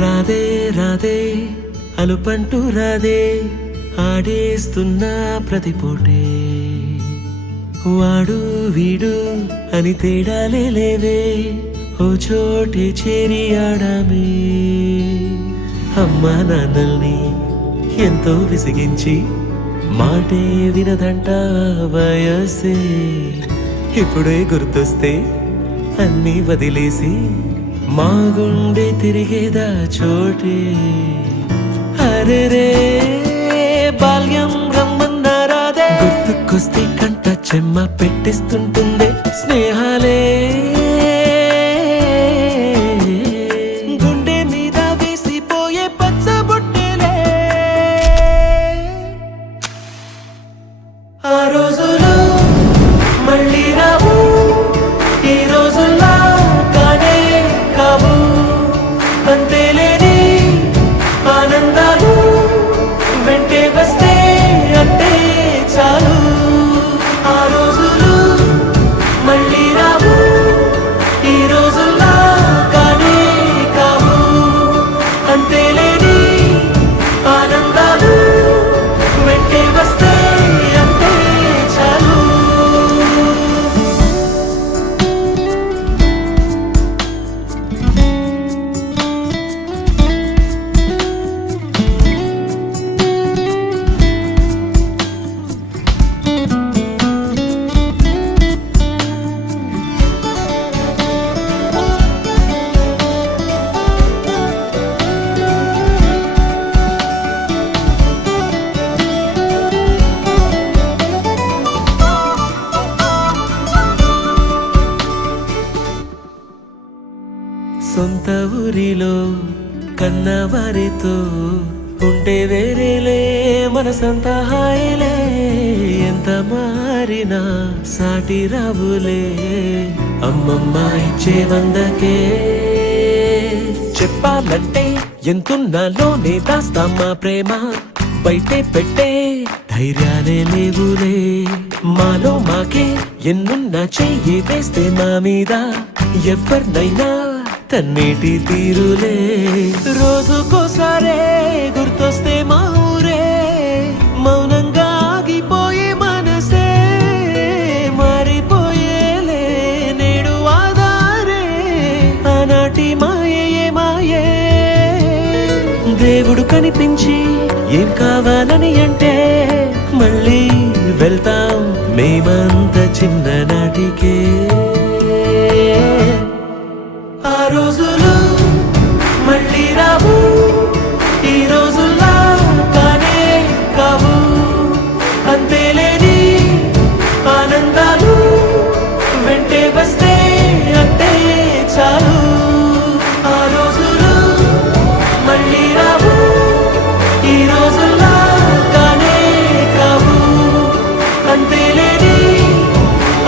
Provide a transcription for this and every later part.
రాధే రాధే అలుపంటూ రాధే ఆడేస్తున్నా ప్రతి పూటే వాడు వీడు అని తేడాలే లేవే ఓ చోటే చేరి ఆడామే అమ్మా నాన్నల్ని ఎంతో విసిగించి మాటే వినదంట వయసే ఇప్పుడే గుర్తొస్తే అన్నీ వదిలేసి మా గుండె తిరిగేదా చోటే అరే రే బాల్యం రమ్మన్నారాదే గుర్తుకొస్తే కంట చెమ్మ పెట్టిస్తుంటుందే స్నేహాలే గుండె మీద వేసిపోయే పచ్చబొట్టెలే ఆ రోజులు మళ్ళీ రావు ఈ రోజుల్లా కానే కావు అంతేలేని ఆనందాలు వెంటే వస్తే అంటే చాలు ఆ రోజులు మళ్ళీ రావు ఈ రోజుల్లా కానే కావు అంతేలేని ఆనందాలు వెంటే వస్తే అంటే చాలు సొంత ఊరిలో కన్నవారితో ఉంటే వేరేలే మనసంతా హాయిలే ఎంత మారినా సాటి రావులే అమ్మమ్మ ఇచ్చే వందకే చెప్పాలంటే ఎంతున్నాలోనే దాస్తామా ప్రేమ బయటే పెట్టే ధైర్యాలే లేవులే మాలో మాకే ఎన్నున్నా చెయ్యి వేస్తే మా మీద ఎవరినైనా తన్నేటి తీరులే రోజుకోసారే గుర్తొస్తే మా ఊరే మౌనంగా ఆగిపోయే మనసే మారిపోయేలే నేడు ఆధారే ఆనాటి మాయే మాయే దేవుడు కనిపించి ఏం కావాలని అంటే మళ్ళీ వెళ్తాం మేమంత చిన్ననాటికే ఆ రోజులు మళ్ళీ రావు ఈ రోజుల్లా కానే కావు అంతేలేని ఆనందాలు వెంటే వస్తే అంటే చాలు ఆ రోజులు మళ్ళీ రావు ఈ రోజుల్లా కానే కావు అంతేలేని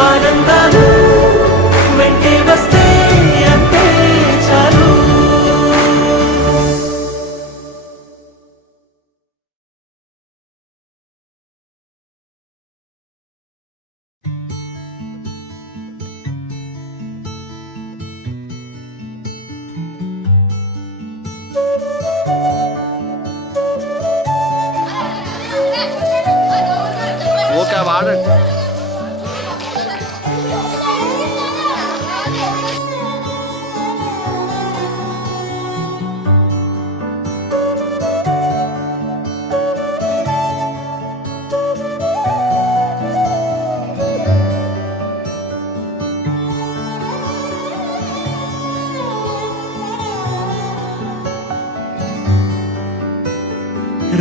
ఆనందాలు వెంటే వస్తే అంటే చాలు ఓకే వాడండి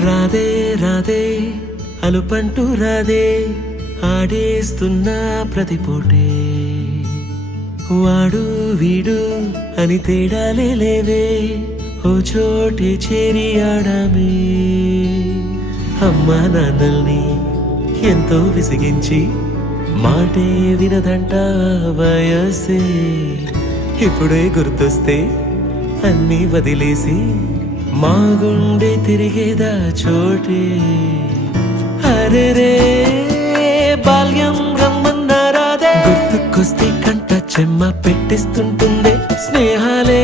రాధే రాధే అలుపంటూ రాధే ఆడేస్తున్నా ప్రతి పూటే వాడు వీడు అని తేడాలే లేవే ఓ చోటే చేరి ఆడామే అమ్మా నాన్నల్ని ఎంతో విసిగించి మాటే వినదంట వయసే ఇప్పుడే గుర్తొస్తే అన్నీ వదిలేసి మా గుండె తిరిగేదా చోటే అరే రే బాల్యం రమ్మన్నారాదే గుర్తుకొస్తే కంట చెమ్మ పెట్టిస్తుంటుందే స్నేహాలే